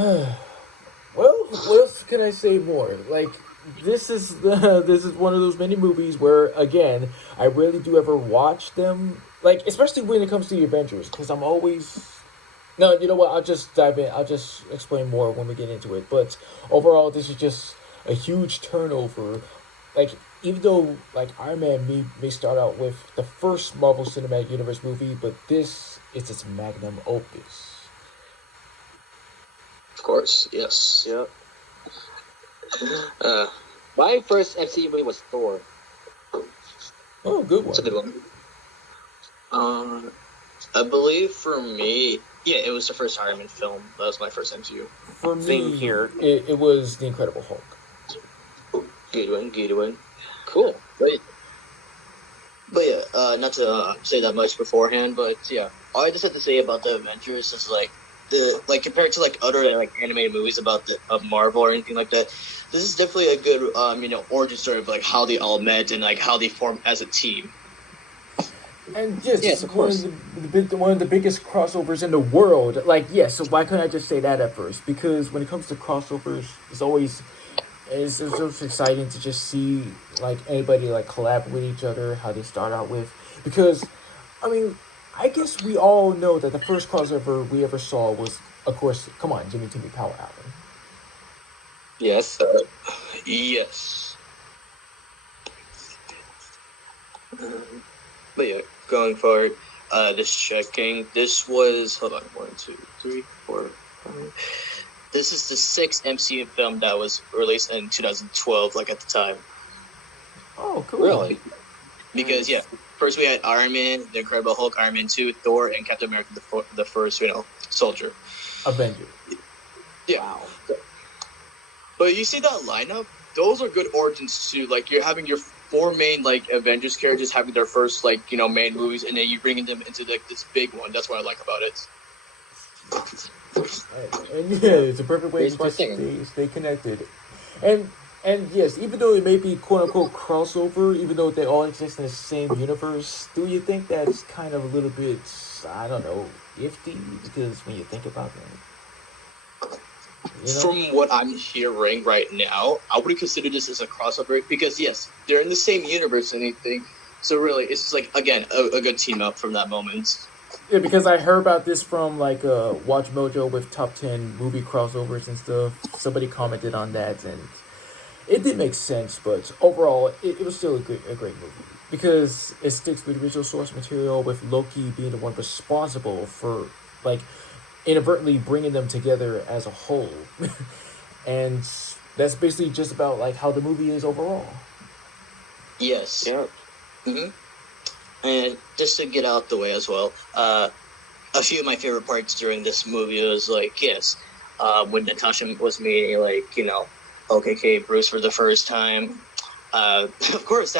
Well, what else can I say more? Like this is one of those many movies where again I really do ever watch them. Like especially when it comes to the Avengers, because I'm always no. You know what? I'll just dive in. I'll just explain more when we get into it. But overall, this is just a huge turnover. Like even though like Iron Man may start out with the first Marvel Cinematic Universe movie, but this is its magnum opus. Of course, yes. Yep. Uh, My first MCU movie was Thor. Oh, good it's a good one. one. I believe for me, yeah, it was the first Iron Man film. That was my first MCU. For Same me, here. it was the Incredible Hulk. Good one, good one. Cool. But yeah, not to say that much beforehand, but yeah, all I just have to say about the Avengers is like compared to like other like animated movies about the Marvel or anything like that. This is definitely a good origin story of like how they all met and like how they formed as a team. And yes, this Yes, is of course. one of the biggest crossovers in the world. Like, yes, so why couldn't I just say that at first? Because when it comes to crossovers, it's just exciting to just see like anybody like collab with each other, how they start out with. Because, I mean, I guess we all know that the first crossover we ever saw was, of course, come on, Jimmy Timmy Power Album. Yes. Yes. But yeah, going forward, just checking. This was hold on, 1, 2, 3, 4, 5. This is the sixth MCU film that was released in 2012, like at the time. Oh, cool. Really? Because yeah, first we had Iron Man, the Incredible Hulk, Iron Man 2, Thor, and Captain America, the first soldier. Avenger. Yeah. Wow. But you see that lineup? Those are good origins too. Like you're having your four main like Avengers characters having their first like main movies, and then you bringing them into like this big one. That's what I like about it. And yeah, it's a perfect way Very to smart just thing. stay connected. And and yes, even though it may be quote unquote crossover, even though they all exist in the same universe, do you think that's kind of a little bit, I don't know, iffy? Because when you think about it, you know. From what I'm hearing right now, I wouldn't consider this as a crossover because yes, they're in the same universe and anything. So really, it's just like again a good team up from that moment. Yeah, because I heard about this from like Watch Mojo with top 10 movie crossovers and stuff. Somebody commented on that, and it did make sense, but overall, it was still a great movie because it sticks with the original source material, with Loki being the one responsible for like inadvertently bringing them together as a whole, and that's basically just about like how the movie is overall. Yes. Yeah. Mm-hmm. And just to get out the way as well, a few of my favorite parts during this movie was like yes, when Natasha was meeting like OKK Bruce for the first time. Of course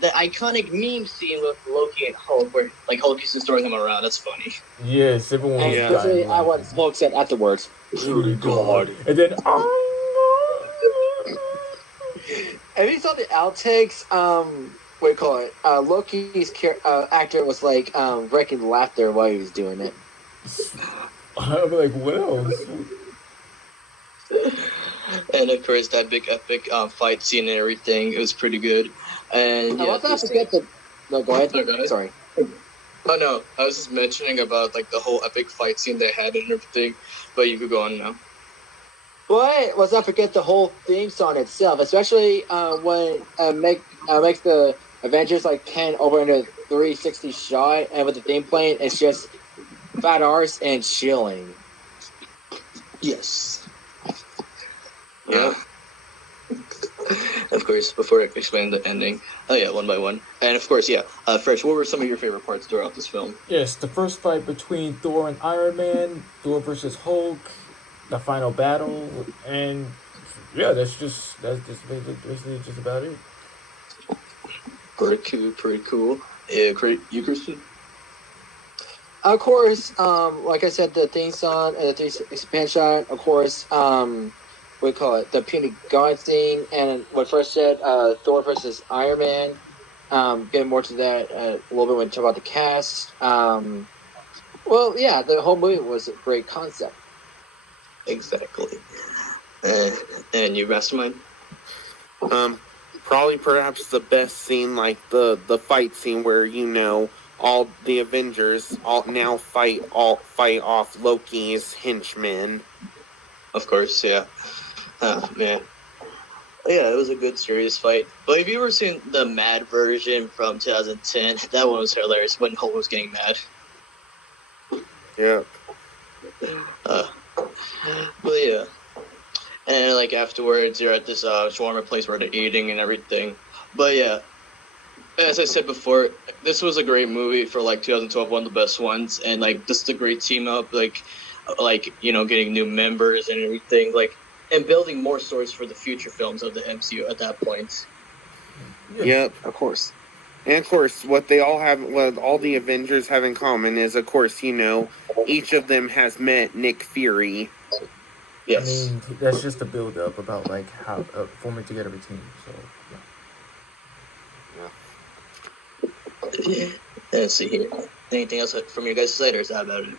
the iconic meme scene with Loki and Hulk where like Hulk is just throwing him around. That's funny. Yes, everyone And was yeah. dying Especially I laughing. what Smoke said afterwards. Truly God, and then If you saw the outtakes, what do you call it? Loki's actor was like wrecking laughter while he was doing it. I'm like, what else? And of course that big epic fight scene and everything. It was pretty good. And I yeah, let's not forget the. No, go ahead. Oh, go ahead. Sorry. Oh no, I was just mentioning about like the whole epic fight scene they had and everything. But you could go on now. But let's not forget the whole theme song itself, especially when makes the Avengers like pan over into 360 shot, and with the theme playing, it's just fat arse and chilling. Yes. Yeah. Of course, before I explain the ending. Oh yeah, one by one. And of course, yeah. Fresh, what were some of your favorite parts throughout this film? Yes, the first fight between Thor and Iron Man, Thor versus Hulk, the final battle, and yeah, that's just basically just about it. Pretty cool, pretty cool. Yeah, great. You, Christian? Of course, like I said, the theme song and the expansion, of course, what do you call it? The puny god scene, and what first said, Thor versus Iron Man. Getting more to that a little bit when we talk about the cast. Well, yeah, the whole movie was a great concept. Exactly. And you, Mastermind? Probably perhaps the best scene, like the fight scene where all the Avengers all now fight off Loki's henchmen. Of course, yeah. Oh, man. Yeah, it was a good serious fight. But have you ever seen the Mad version from 2010? That one was hilarious when Hulk was getting mad. Yeah. Uh, but yeah. And like afterwards, you're at this shawarma place where they're eating and everything. But yeah, as I said before, this was a great movie for like 2012, one of the best ones, and like just a great team up, like getting new members and everything, like and building more stories for the future films of the MCU at that point. Yeah. Yep. Of course. And of course, what all the Avengers have in common is, of course, each of them has met Nick Fury. Yes. I mean, that's just a build up about like how forming together a team. So yeah. Let's see here. Anything else from your guys' side, or is that about it?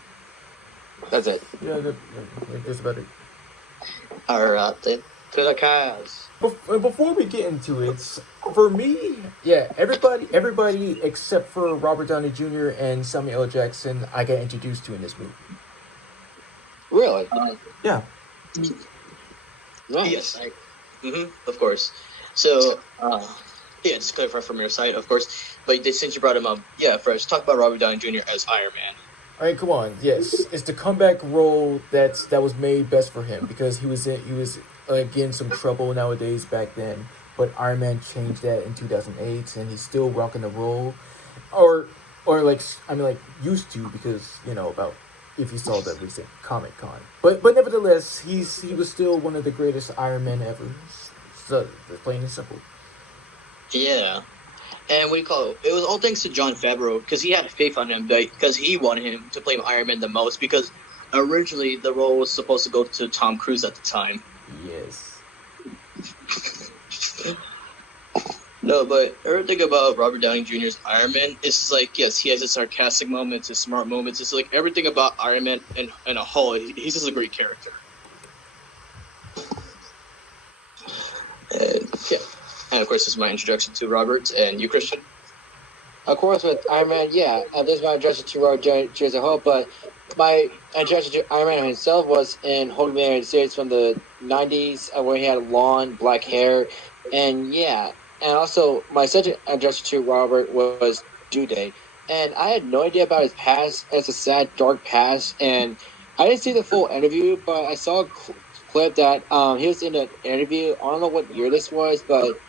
That's it. Yeah, that's about it. Alright then. To the cars. Before we get into it, for me, yeah, everybody except for Robert Downey Jr. and Samuel L. Jackson, I got introduced to in this movie. Really? Yeah. Nice. Yes. Of course. So, yeah, just clarify from your side, of course. But since you brought him up, yeah, first talk about Robert Downey Jr. as Iron Man. All right, come on. Yes, it's the comeback role that was made best for him because he was getting some trouble nowadays back then. But Iron Man changed that in 2008, and he's still rocking the role, or like used to because about if you saw the recent Comic Con. But nevertheless, he was still one of the greatest Iron Men ever. So plain and simple. Yeah. And it was all thanks to Jon Favreau because he had faith on him because he wanted him to play Iron Man the most because originally the role was supposed to go to Tom Cruise at the time. Yes. No, but everything about Robert Downey Jr.'s Iron Man is like, yes, he has his sarcastic moments, his smart moments. It's like everything about Iron Man in a whole. He's just a great character. And yeah. And of course, this is my introduction to Robert, and you, Christian. Of course, with Iron Man, yeah, this is my introduction to Robert Downey Jr. as a whole, but my introduction to Iron Man himself was in Hulk the Animated Series from the 90s, where he had long black hair, and yeah, and also my second introduction to Robert was Due Date, and I had no idea about his past. It's a sad, dark past, and I didn't see the full interview, but I saw a clip that he was in an interview. I don't know what year this was, but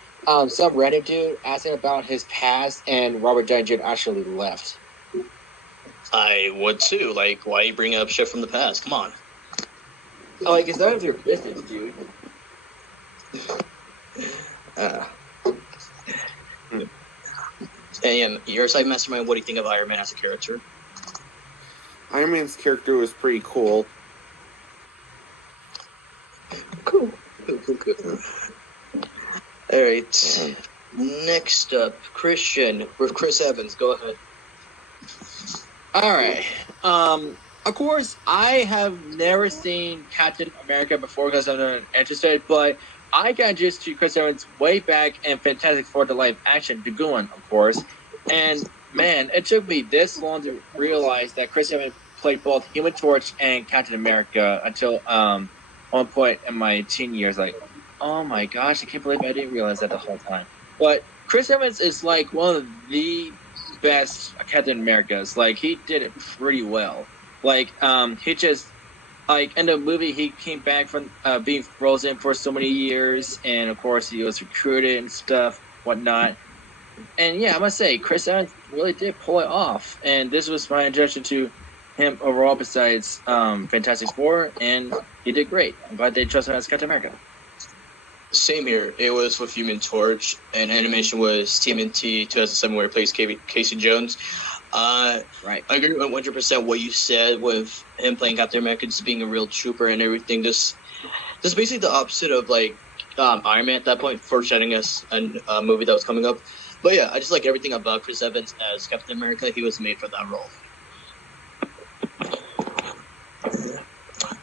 some random dude asking about his past, and Robert Downey Jr. actually left. I would too. Like, why you bring up shit from the past? Come on. Like, it's none of your business, dude. And your side, Mastermind, what do you think of Iron Man as a character? Iron Man's character was pretty cool. Cool. All right. Next up, Christian with Chris Evans. Go ahead. All right. Of course, I have never seen Captain America before because I'm not interested, but I got introduced to Chris Evans way back in Fantastic Four: The Live Action, the good one, of course. And man, it took me this long to realize that Chris Evans played both Human Torch and Captain America until one point in my teen years. Like, oh my gosh, I can't believe I didn't realize that the whole time. But Chris Evans is like one of the best Captain Americas. Like, he did it pretty well. Like, he just, like, in the movie, he came back from being frozen for so many years, and of course, he was recruited and stuff, whatnot. And yeah, I must say, Chris Evans really did pull it off, and this was my introduction to him overall besides Fantastic Four, and he did great. I'm glad they trusted him as Captain America. Same here. It was with Human Torch, and animation was TMNT 2007, where he plays Casey Jones. Right. I agree with 100% what you said with him playing Captain America, just being a real trooper and everything. Just basically the opposite of like Iron Man at that point, foreshadowing us a movie that was coming up. But yeah, I just like everything about Chris Evans as Captain America. He was made for that role.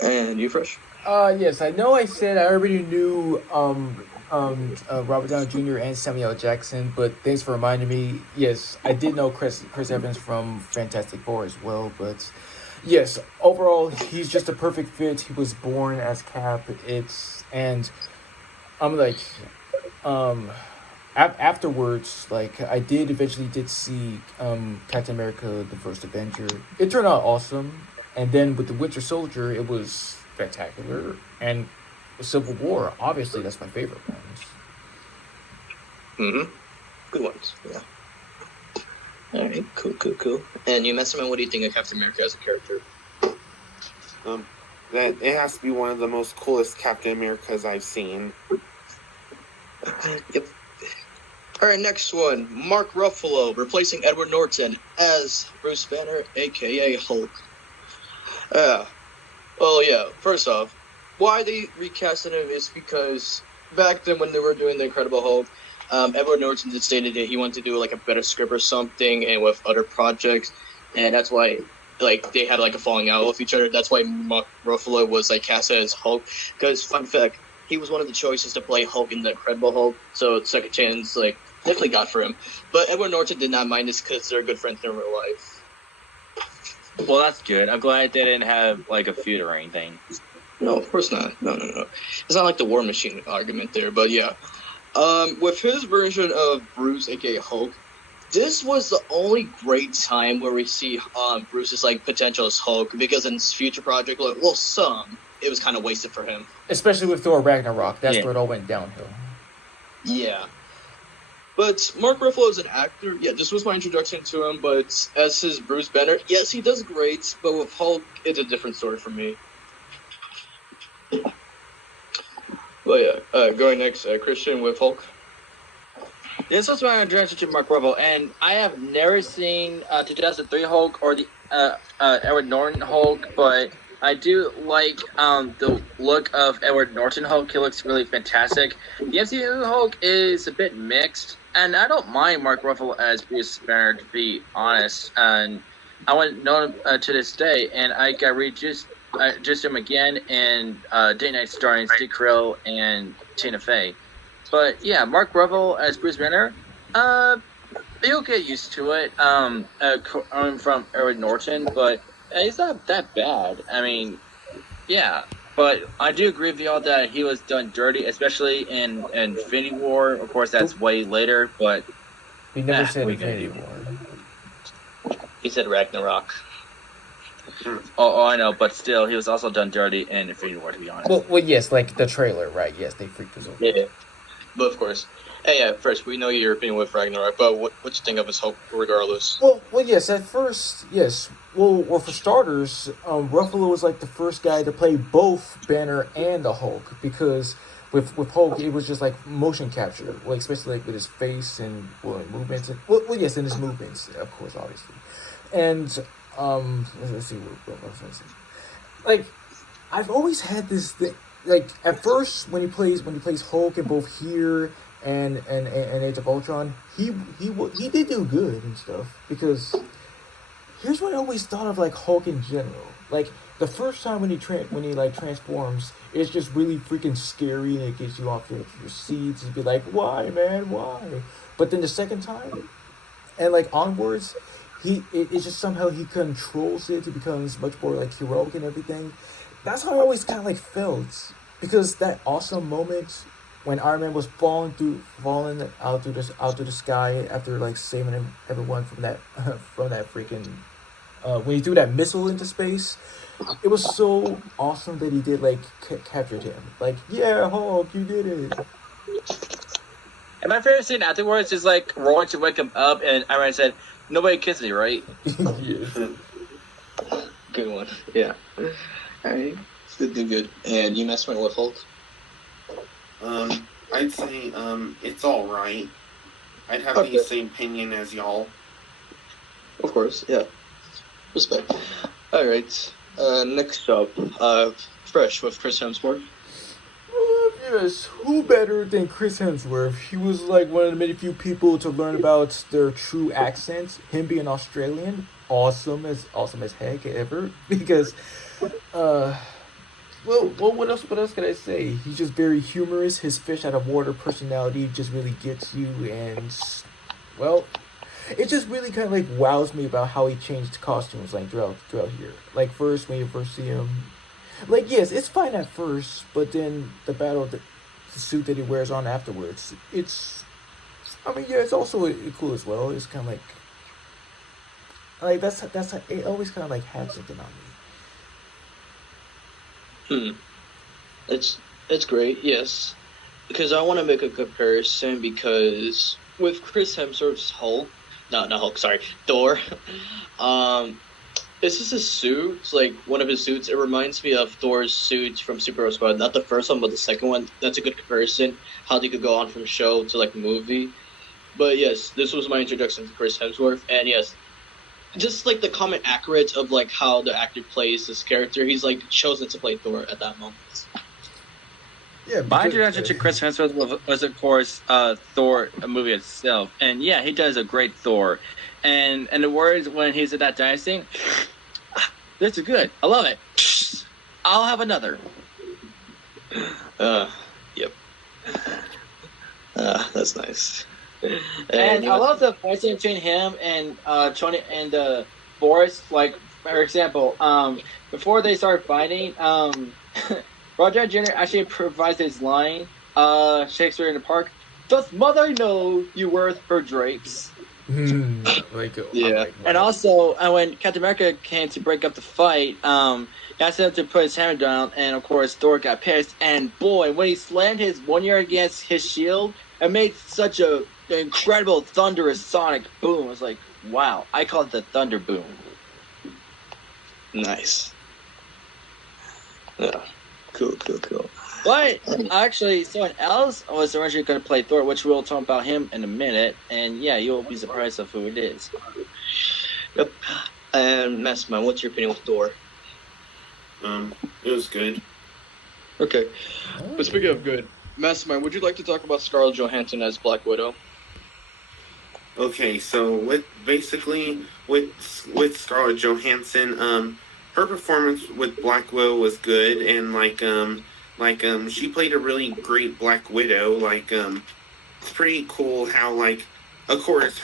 And you, Fresh? Yes, I know. I said I already knew Robert Downey Jr. and Samuel L. Jackson, but thanks for reminding me. Yes, I did know Chris Evans from Fantastic Four as well, but yes, overall he's just a perfect fit. He was born as Cap. It's and I'm like um afterwards, like I did eventually did see Captain America: The First Avenger. It turned out awesome, and then with the Winter Soldier, it was spectacular, and Civil War, obviously, that's my favorite ones. Mm-hmm. Good ones. Yeah. All right. Cool. And you, Messerman, what do you think of Captain America as a character? Um, that it has to be one of the most coolest Captain Americas I've seen. Yep. All right, next one. Mark Ruffalo replacing Edward Norton as Bruce Banner, aka Hulk. Well, yeah. First off, why they recasted him is because back then when they were doing the Incredible Hulk, Edward Norton had stated that he wanted to do like a better script or something, and with other projects, and that's why like they had like a falling out with each other. That's why Mark Ruffalo was like cast as Hulk. Because fun fact, he was one of the choices to play Hulk in the Incredible Hulk, so second chance like definitely got for him. But Edward Norton did not mind this because they're good friends in real life. Well, that's good. I'm glad they didn't have like a feud or anything. No, of course not. No. It's not like the War Machine argument there, but yeah. With his version of Bruce, aka Hulk, this was the only great time where we see Bruce's like potential as Hulk, because in his future project, like, well, it was kind of wasted for him. Especially with Thor Ragnarok, that's Yeah. where it all went downhill. Yeah. But Mark Ruffalo is an actor. Yeah, this was my introduction to him. But as his Bruce Banner, yes, he does great. But with Hulk, it's a different story for me. Well, yeah. Going next, Christian with Hulk. This was my introduction to Mark Ruffalo, and I have never seen 2003 Hulk or the Edward Norton Hulk, but I do like the look of Edward Norton Hulk. He looks really fantastic. The MCU Hulk is a bit mixed, and I don't mind Mark Ruffalo as Bruce Banner, to be honest. And I wouldn't know him to this day, and I got just him again in Day Night starring Steve Carell and Tina Fey. But yeah, Mark Ruffalo as Bruce Banner, you'll get used to it. From Edward Norton, but it's not that bad. I mean, yeah, but I do agree with y'all that he was done dirty, especially in Infinity War. Of course, that's way later, but We never said we gonna Infinity do. War. He said Ragnarok. Oh, I know, but still, he was also done dirty in Infinity War, to be honest. Well, yes, like the trailer, right? Yes, they freaked us over. Yeah. But of course. Hey, yeah, first, we know your opinion with Ragnarok, but what you think of his Hulk regardless? Well, yes. At first, yes. Well, for starters, Ruffalo was like the first guy to play both Banner and the Hulk, because with Hulk it was just like motion capture, like especially like with his face and movements, and yes, and his movements, of course, obviously, and let's see what else I say. Like, I've always had this thing. Like at first, when he plays Hulk in both here and Age of Ultron, he did do good and stuff, because here's what I always thought of like Hulk in general. Like the first time when he transforms, it's just really freaking scary and it gets you off your seats and be like, why, man, why? But then the second time and like onwards, it's just somehow he controls it. He becomes much more like heroic and everything. That's how I always kind of like felt, because that awesome moment when Iron Man was falling out through the sky after like saving everyone from that freaking when he threw that missile into space. It was so awesome that he did like captured him. Like, yeah, Hulk, you did it. And my favorite scene afterwards is like Roy to wake him up, and Iron Man said, "Nobody kissed me, right?" Yes. Good one. Yeah. Alright. Good. And you messed with Hulk? I'd say it's all right. I'd have Okay. the same opinion as y'all. Of course, yeah. Respect. Alright. Next up, Fresh with Chris Hemsworth. Yes, who better than Chris Hemsworth? He was like one of the many few people to learn about their true accents. Him being Australian, awesome as heck ever. Because, well, what else? What else can I say? He's just very humorous. His fish out of water personality just really gets you, and well, it just really kind of like wows me about how he changed costumes like throughout here. Like first when you first see him, like yes, it's fine at first, but then the suit that he wears on afterwards, it's. I mean, yeah, it's also cool as well. It's kind of like that's it always kind of like had something on me. Hmm. It's great, yes. Because I want to make a comparison because with Chris Hemsworth's Hulk, no, not Hulk, sorry, Thor. um, this is his suit, like one of his suits. It reminds me of Thor's suit from Superhero Squad. Not the first one, but the second one. That's a good comparison. How they could go on from show to like movie. But yes, this was my introduction to Chris Hemsworth, and yes, just like the comment accurate of like how the actor plays this character. He's like chosen to play Thor at that moment. Yeah, My because, introduction to Chris Hemsworth was of course, Thor movie itself, and yeah, he does a great Thor. And the words when he's at that dancing, this is good. I love it. I'll have another. Yep. That's nice. And I love the fight scene between him and Tony and Boris. Like for example, before they start fighting, Roger Jr. actually provides his line, Shakespeare in the Park. Does mother know you worth her drapes? like Yeah. And also, when Captain America came to break up the fight, he asked him to put his hammer down, and of course Thor got pissed. And boy, when he slammed his one year against his shield, it made such a incredible thunderous sonic boom. I was like, wow, I call it the thunder boom. Nice. Yeah. Cool. But actually, someone else was originally going to play Thor, which we'll talk about him in a minute. And yeah, you'll be surprised of who it is. Yep. And Mastermind, what's your opinion with Thor? It was good. Okay. But speaking of good, Mastermind, would you like to talk about Scarlett Johansson as Black Widow? Okay, so with Scarlett Johansson, her performance with Black Widow was good, and she played a really great Black Widow. It's pretty cool how of course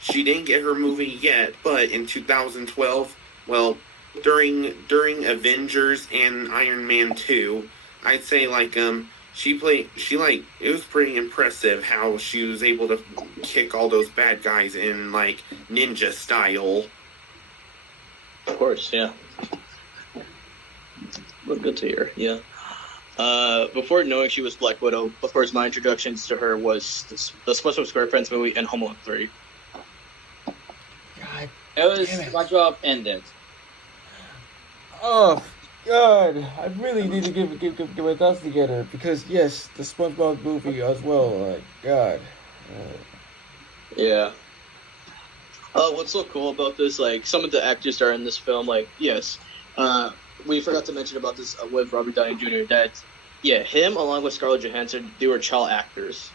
she didn't get her movie yet, but in 2012, well, during Avengers and Iron Man 2, I'd say it was pretty impressive how she was able to kick all those bad guys in ninja style. Of course, yeah. Well, good to hear, yeah. Before knowing she was Black Widow, of course, my introductions to her was the SpongeBob SquarePants movie and Home Alone 3. God, It was SpongeBob and it. oh God, I really need to give my thoughts together because yes, the SpongeBob movie as well. Like God. Yeah. What's so cool about this? Like some of the actors that are in this film, we forgot to mention about this with Robert Downey Jr. That him along with Scarlett Johansson, they were child actors.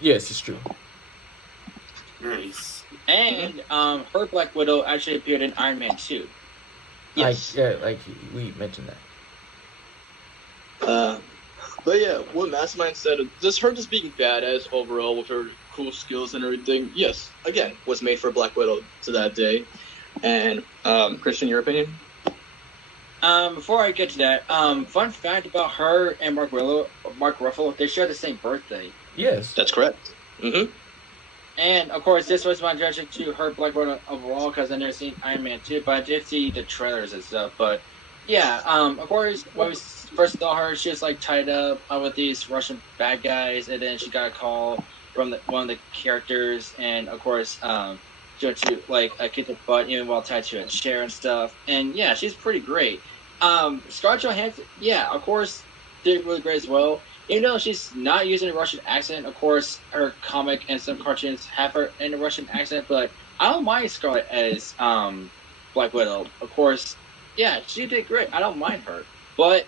Yes, it's true. Nice. And her Black Widow actually appeared in Iron Man 2. Yes. We mentioned that. But yeah, what Mastermind said, just her just being badass overall with her cool skills and everything, yes, again, was made for Black Widow to that day. And Christian, your opinion? Before I get to that, fun fact about her and Mark Ruffalo, they share the same birthday. Yes. That's correct. Mm-hmm. And of course, this was my introduction to her Black Widow overall because I've never seen Iron Man 2, but I did see the trailers and stuff. But yeah, of course, when we first saw her, she was tied up with these Russian bad guys, and then she got a call from one of the characters, and of course, she went to kick the butt even while tied to a chair and stuff. And yeah, she's pretty great. Scarlett Johansson, of course, did really great as well. Even though she's not using a Russian accent, of course, her comic and some cartoons have her in a Russian accent, but I don't mind Scarlett as Black Widow. Of course, she did great. I don't mind her. But,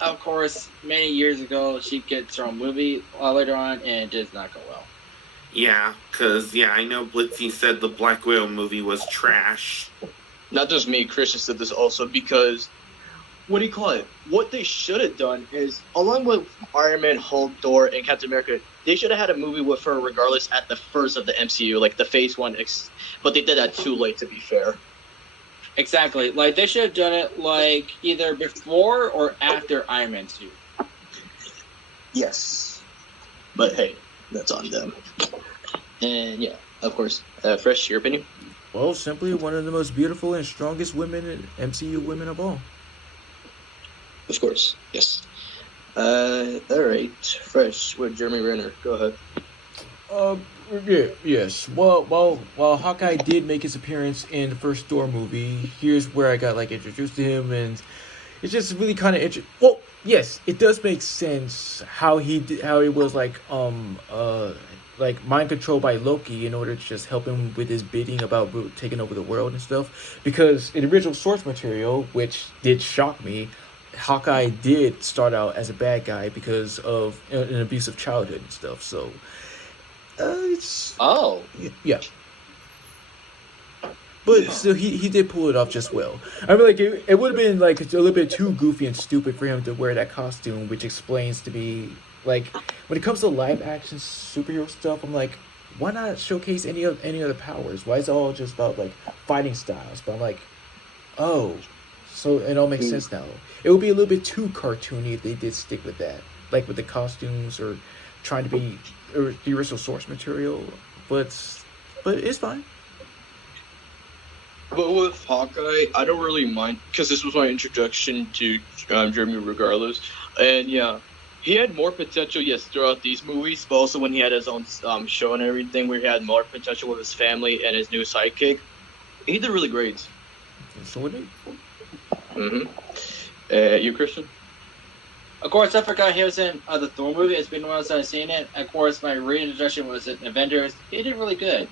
of course, many years ago, she gets her own movie later on, and it does not go well. Yeah, because, I know Blitzy said the Black Widow movie was trash. Not just me, Christian said this also, because what do you call it? What they should have done is, along with Iron Man, Hulk, Thor, and Captain America, they should have had a movie with her regardless at the first of the MCU, like the Phase 1. But they did that too late, to be fair. Exactly. Like, they should have done it, like, either before or after Iron Man 2. Yes. But hey, that's on them. And yeah, of course. Fresh, your opinion? Well, simply one of the most beautiful and strongest women, MCU women of all. Of course, yes. Alright. Fresh, with Jeremy Renner. Go ahead. Yeah, yes. Well, while Hawkeye did make his appearance in the first Thor movie, here's where I got like introduced to him, and it's just really kind of interesting. Well, yes, it does make sense how he was like mind controlled by Loki in order to just help him with his bidding about taking over the world and stuff. Because in the original source material, which did shock me, Hawkeye did start out as a bad guy because of an abusive childhood and stuff. So. It's yeah, but still he did pull it off just well. I mean, like it would have been like a little bit too goofy and stupid for him to wear that costume, which explains to be like when it comes to live action superhero stuff, I'm like, why not showcase any other powers? Why is it all just about like fighting styles? But I'm like, oh, so it all makes sense now. It would be a little bit too cartoony if they did stick with that, like with the costumes or trying to be the original source material, but it's fine. But with Hawkeye, I don't really mind because this was my introduction to Jeremy, regardless. And yeah, he had more potential, yes, throughout these movies, but also when he had his own show and everything, where he had more potential with his family and his new sidekick, he did really great. So would it? You, Christian? Of course, I forgot he was in the Thor movie. It's been a while since I've seen it. Of course, my reintroduction was in Avengers. He did really good.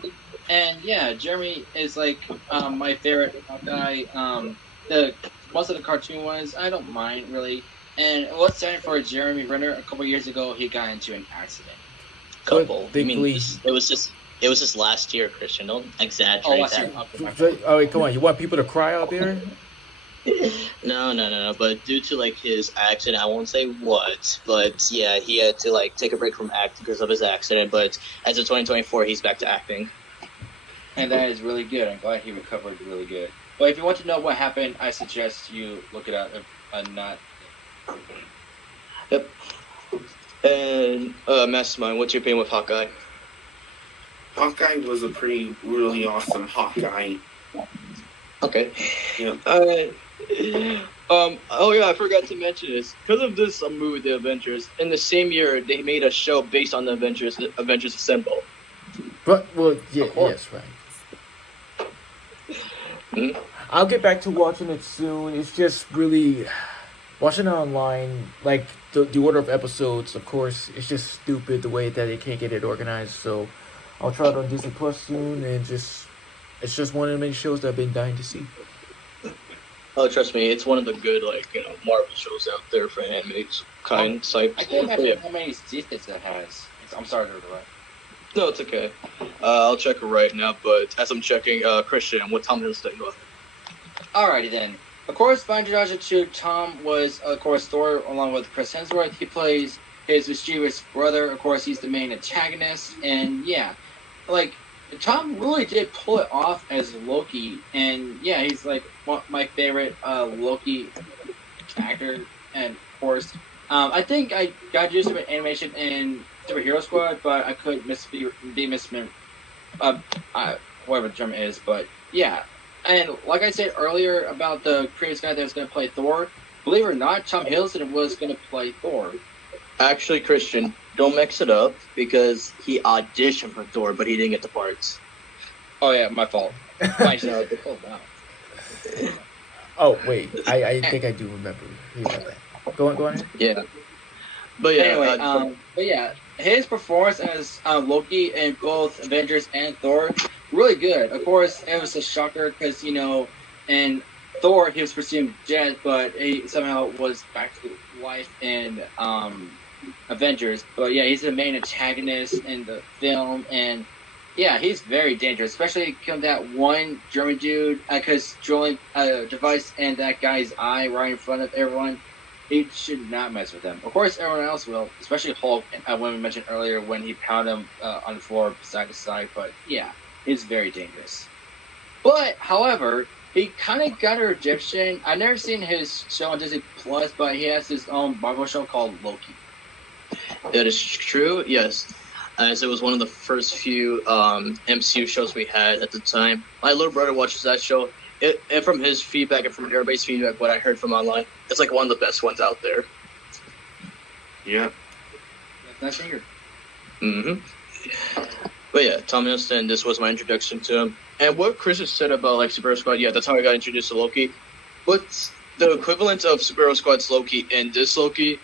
And yeah, Jeremy is like my favorite guy. The most of the cartoon ones, I don't mind really. And what's sad for Jeremy Renner, a couple years ago, he got into an accident. Couple. I mean, it was just last year, Christian. Don't exaggerate that. Oh wait, come on! You want people to cry out there? No. But due to like his accident, I won't say what, but yeah, he had to like take a break from acting because of his accident. But as of 2024, he's back to acting, and that is really good. I'm glad he recovered really good. But if you want to know what happened, I suggest you look it up. If not, yep. And Mastermind, what's your opinion with Hawkeye? Hawkeye was a really awesome Hawkeye. Okay. Yeah. Oh yeah, I forgot to mention this. Because of this movie, The Avengers, in the same year they made a show based on the Avengers Assemble. But yes, right. Mm-hmm. I'll get back to watching it soon. It's just really watching it online, like the order of episodes. Of course, it's just stupid the way that they can't get it organized. So I'll try it on Disney Plus soon, and it's just one of the many shows that I've been dying to see. Oh, trust me, it's one of the good, Marvel shows out there for anime kind type. I can't imagine how many seasons it has. I'm sorry to interrupt. No, it's okay. I'll check it right now, but as I'm checking, Christian, what Tom Hiddleston go? Alrighty then. Of course, my introduction to Tom was, of course, Thor, along with Chris Hemsworth. He plays his mischievous brother. Of course, he's the main antagonist, and yeah, Tom really did pull it off as Loki, and yeah, he's like my favorite Loki actor. And of course, I think I got used to an animation in Superhero Squad, but I could whatever the term is. But yeah, and like I said earlier about the previous guy that was going to play Thor, believe it or not, Tom Hiddleston was going to play Thor. Actually, Christian, don't mix it up because he auditioned for Thor, but he didn't get the parts. Oh yeah, my fault. Oh wait, I think I do remember that. Go on. Yeah, but yeah. Anyway, but yeah, his performance as Loki in both Avengers and Thor really good. Of course, it was a shocker because in Thor he was presumed dead, but he somehow was back to life in Avengers. But yeah, he's the main antagonist in the film, and Yeah, he's very dangerous, especially killing that one German dude because drilling a device in that guy's eye right in front of everyone. He should not mess with him. Of course, everyone else will, especially Hulk. When we mentioned earlier when he pounded him on the floor side to side. But yeah, he's very dangerous. But however, he kind of got a redemption. I've never seen his show on Disney Plus, but he has his own Marvel show called Loki. That is true, yes. As it was one of the first few MCU shows we had at the time. My little brother watches that show. And from his feedback and from everybody's feedback, what I heard from online, it's like one of the best ones out there. Yeah. That's nice to hear. Mm-hmm. But yeah, Tom Hiddleston, this was my introduction to him. And what Chris has said about like Superhero Squad, yeah, that's how I got introduced to Loki. But the equivalent of Superhero Squad's Loki and this Loki,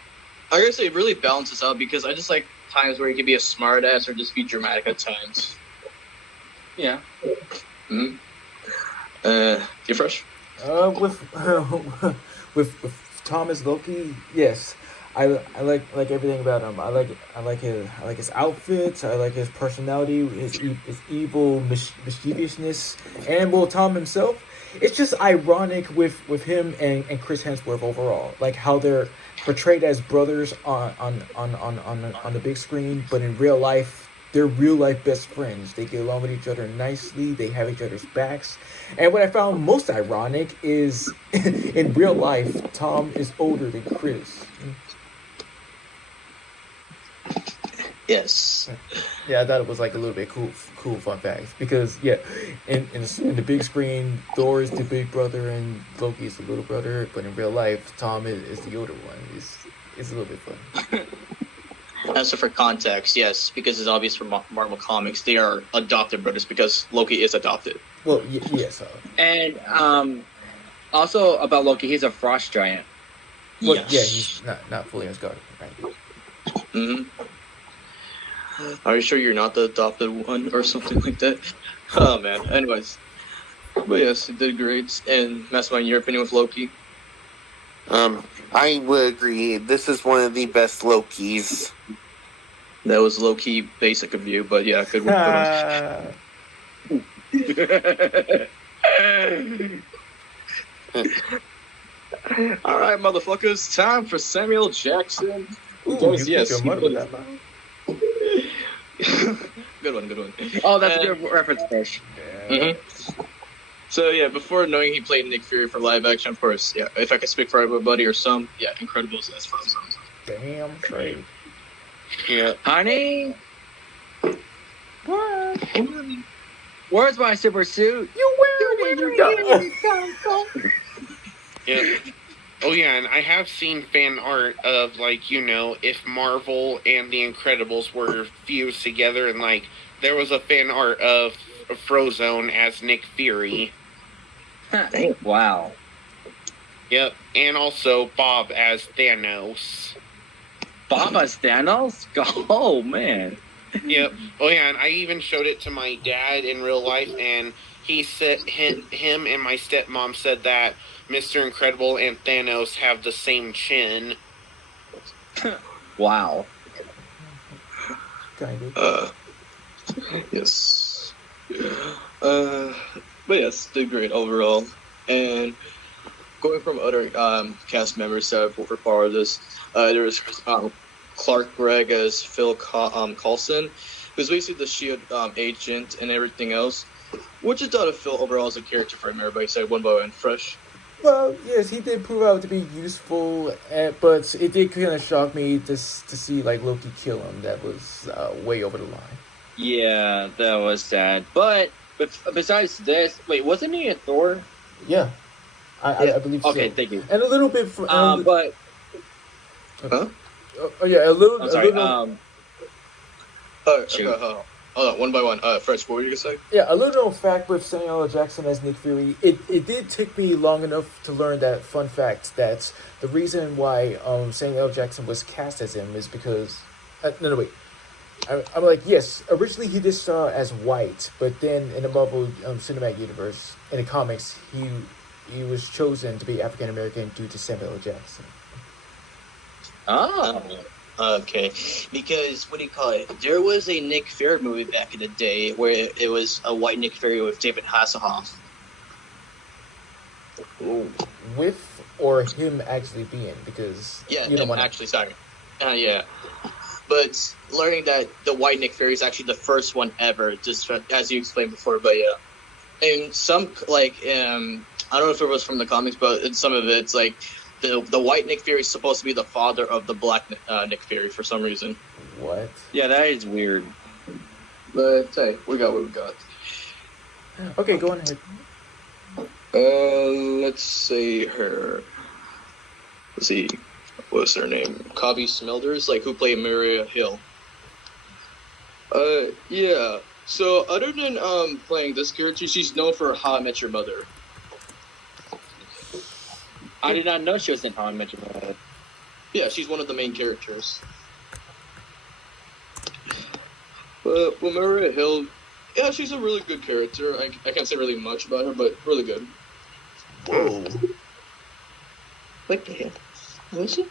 I gotta say, it really balances out because I just like times where he can be a smart ass or just be dramatic at times. Yeah. Mm-hmm. You fresh? With with Thomas Loki, yes. I like everything about him. I like his outfits. I like his personality, his evil mischievousness, and well, Tom himself. It's just ironic with him and Chris Hemsworth overall, like how they're portrayed as brothers on the big screen, but in real life they're real life best friends. They get along with each other nicely. They have each other's backs. And what I found most ironic is in real life, Tom is older than Chris. Yes. Yeah, I thought it was like a little bit cool fun fact because yeah, in the big screen, Thor is the big brother and Loki is the little brother, but in real life, Tom is the older one. It's a little bit fun. As for context, yes, because it's obvious from Marvel Comics, they are adopted brothers because Loki is adopted. Well, yes. And also about Loki, he's a frost giant. Well, Yes. yeah, he's not fully Asgardian, right? Mm-hmm. Are you sure you're not the adopted one or something like that? Oh man. Anyways, but yes, it did great. And Mastermind, your opinion with Loki? I would agree. This is one of the best Lokis. That was low key basic of you, but yeah, good work. All right, motherfuckers, time for Samuel Jackson. Ooh, Yes, you yes, keep your he mother with that mouth. good one. Oh, that's a good reference, Fish. Yeah. So yeah, before knowing he played Nick Fury for live action, of course, yeah. If I could speak for everybody or some, yeah, Incredibles. That's fun. Damn straight. Yeah. Honey, What? where's my super suit? You wearing it? Yeah. Oh yeah, and I have seen fan art of like, if Marvel and the Incredibles were fused together, and like there was a fan art of Frozone as Nick Fury. Wow. Yep, and also Bob as Thanos. Baba's Thanos? Oh, man. Yep. Oh yeah, and I even showed it to my dad in real life, and he said him and my stepmom said that Mr. Incredible and Thanos have the same chin. Wow. Kind of. Yes. But yes, did great overall. And going from other cast members that were part of this, there was Clark Gregg as Phil Coulson, who's basically the S.H.I.E.L.D. agent and everything else. What you thought of Phil overall as a character from everybody? Said one by one, fresh. Well, yes, he did prove out to be useful, but it did kind of shock me to see like Loki kill him. That was way over the line. Yeah, that was sad. But besides this, wait, wasn't he a Thor? Yeah, I believe so. Okay, thank you. And a little bit. But Huh? Oh yeah, a little. I'm sorry. A little, Hold on, one by one. Fresh, what were you gonna say? yeah, a little known fact with Samuel L. Jackson as Nick Fury. It did take me long enough to learn that fun fact that the reason why Samuel L. Jackson was cast as him is because no wait. I'm like, yes, originally he did star as white, but then in the Marvel Cinematic Universe, in the comics, he was chosen to be African American due to Samuel L. Jackson. oh, Okay, because what do you call it? There was a Nick Fury movie back in the day where it was a white Nick Fury with David Hasselhoff. With or him actually being, because Yeah, you don't him want to. actually. Sorry. Yeah, but learning that the white Nick Fury is actually the first one ever, just as you explained before. But yeah, and some I don't know if it was from the comics, but in some of it, it's like the white Nick Fury is supposed to be the father of the black Nick Fury for some reason. What? Yeah, that is weird. But hey, we got what we got. Okay, go on ahead. Let's say her. Let's see, what's her name? Cobby Smulders, like who played Maria Hill. Yeah. So other than playing this character, she's known for How I Met Your Mother. I did not know she was in How I Met Your Mother. Yeah, she's one of the main characters. But well, Maria Hill, yeah, she's a really good character. I can't say really much about her, but really good. Whoa. What the hell? What is it?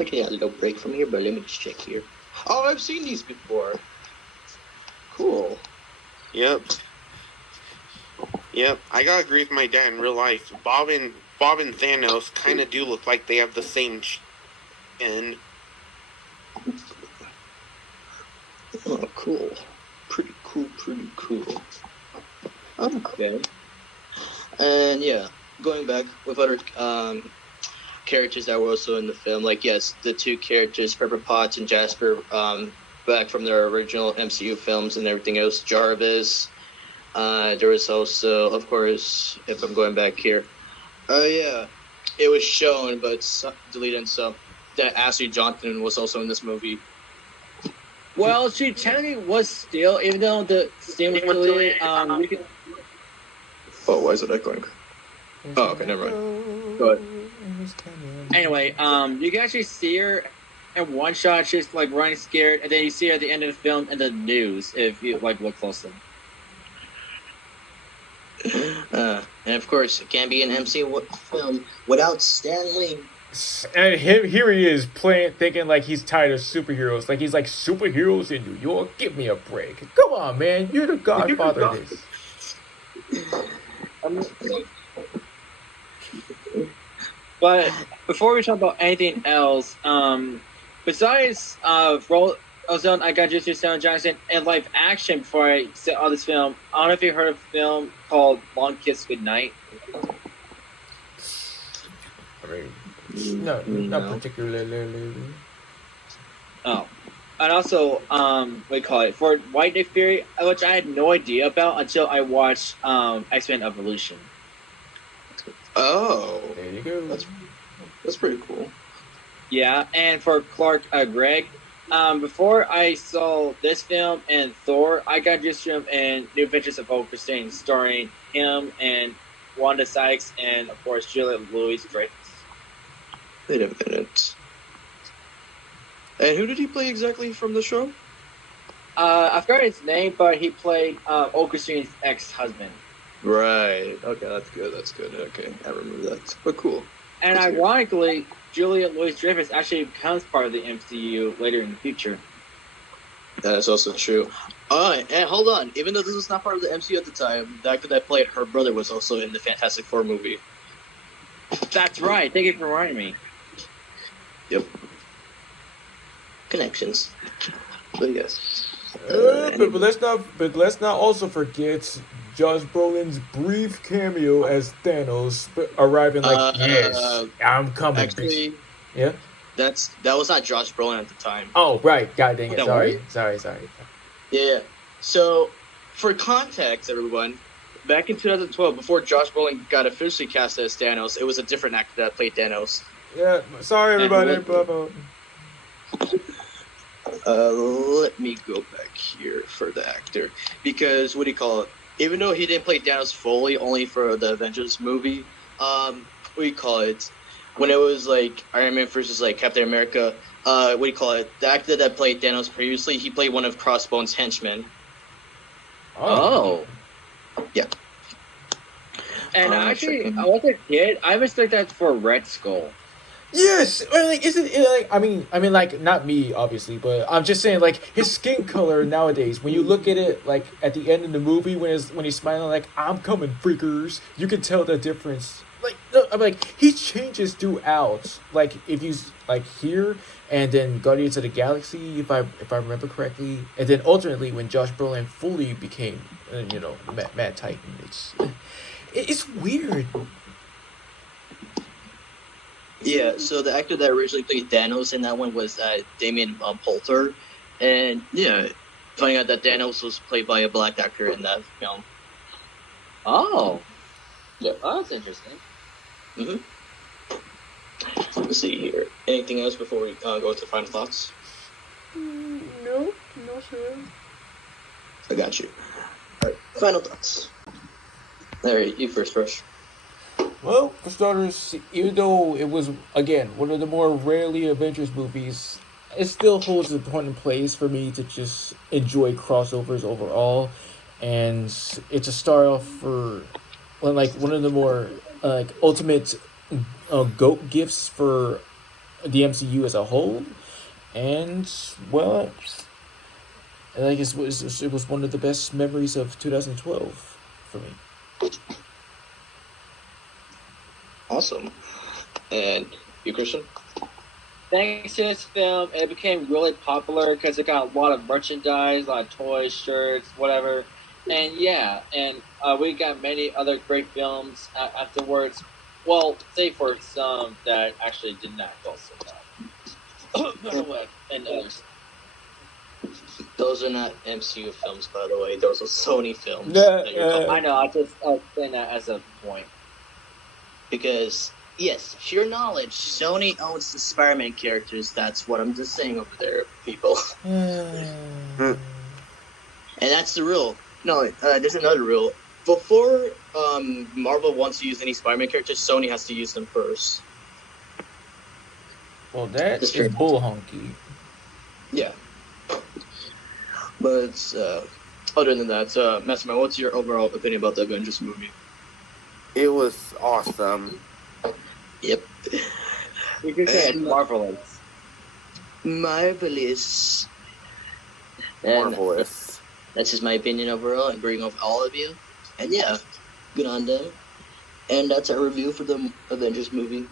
Okay, a little break from here, but let me just check here. Oh, I've seen these before. Cool. Yep. Yep. I gotta agree with my dad in real life. Bob and Thanos kind of do look like they have the same chin. Oh, cool. Pretty cool. Okay. And yeah, going back with other characters that were also in the film, like yes, the two characters, Pepper Potts and Jasper, back from their original MCU films and everything else, Jarvis. There was also, of course, if I'm going back here, yeah, it was shown, but deleted some, that Ashley Johnson was also in this movie. Well, she technically was still, even though the scene was deleted, you could... Oh, why is it echoing? Oh, okay, never mind. Go ahead. Anyway, you can actually see her in one shot, she's like running scared, and then you see her at the end of the film in the news, if you like look closely. And of course, it can't be an MCU film without Stan Lee. And here he is thinking like he's tired of superheroes. Like he's like, superheroes in New York, give me a break. Come on, man, you're the godfather of this. But before we talk about anything else, besides Ozone, I got just Sam Johnson in live action before I saw this film. I don't know if you heard of a film called Long Kiss Goodnight. I mean, no, not particularly. Oh. And also, what do you call it? For White Nick Fury, which I had no idea about until I watched X-Men Evolution. Oh, There you go. that's pretty cool. Yeah, and for Clark Gregg, before I saw this film and Thor, I got introduced to him in New Adventures of Old Christine, starring him and Wanda Sykes and, of course, Julia Louis-Dreyfus. Wait a minute. And who did he play exactly from the show? I forgot his name, but he played Old Christine's ex-husband. Right. Okay, that's good. Okay, I remember that. But cool. And That's good. ironically, Julia Louis-Dreyfus actually becomes part of the MCU later in the future. That is also true. And hold on. Even though this was not part of the MCU at the time, the actor that played her brother was also in the Fantastic Four movie. That's right. Thank you for reminding me. Yep. Connections. But yes. But let's not also forget Josh Brolin's brief cameo as Thanos, arriving like, yes, I'm coming. Actually, bitch. Yeah. that was not Josh Brolin at the time. Oh right, god dang it. No, Sorry. Yeah. So, for context, everyone, back in 2012, before Josh Brolin got officially cast as Thanos, it was a different actor that played Thanos. Yeah. Sorry, everybody. And Blah, blah. Let me go back here for the actor, because what do you call it? Even though he didn't play Thanos fully, only for the Avengers movie, what do you call it? When it was like Iron Man versus like Captain America, what do you call it? The actor that played Thanos previously, he played one of Crossbone's henchmen. Oh. Yeah. And actually, I was a kid. I mistook that for Red Skull. Yes, or like isn't it like I mean like not me obviously, but I'm just saying like his skin color nowadays. When you look at it like at the end of the movie when he's smiling like I'm coming freakers, you can tell the difference. Like no, I'm like he changes throughout. Like if you like here and then Guardians of the Galaxy, if I remember correctly, and then ultimately when Josh Brolin fully became Mad Titan, it's weird. Yeah, so the actor that originally played Thanos in that one was Damien Poulter, and yeah, finding out that Thanos was played by a black actor in that film. Oh, Yeah. oh, that's interesting. Let's see here. Anything else before we go to final thoughts? No, no sure. I got you. All right, final thoughts. All right, you first, Rush. Well, for starters, even though it was again one of the more rarely Avengers movies, it still holds an important place for me to just enjoy crossovers overall, and it's a start off for like one of the more like ultimate goat gifts for the MCU as a whole, and well, like it was one of the best memories of 2012 for me. Awesome. And you, Christian? Thanks to this film, it became really popular because it got a lot of merchandise, a lot of toys, shirts, whatever. And yeah, and we got many other great films afterwards. Well, save for some that actually did not go so well. And others. Those are not MCU films, by the way. Those are Sony films Yeah, that you're calling. I know, I just saying that as a point. Because, yes, to your knowledge, Sony owns the Spider-Man characters. That's what I'm just saying over there, people. And that's the rule. No, there's another rule. Before Marvel wants to use any Spider-Man characters, Sony has to use them first. well, that Just is fair. bull honky. Yeah. But other than that, Massimo, what's your overall opinion about the Avengers movie? It was awesome. Yep. You could say it's And- marvelous. Marvelous. And Marvelous. that's just my opinion overall, agreeing with all of you. And yeah, good on them. And that's our review for the Avengers movie.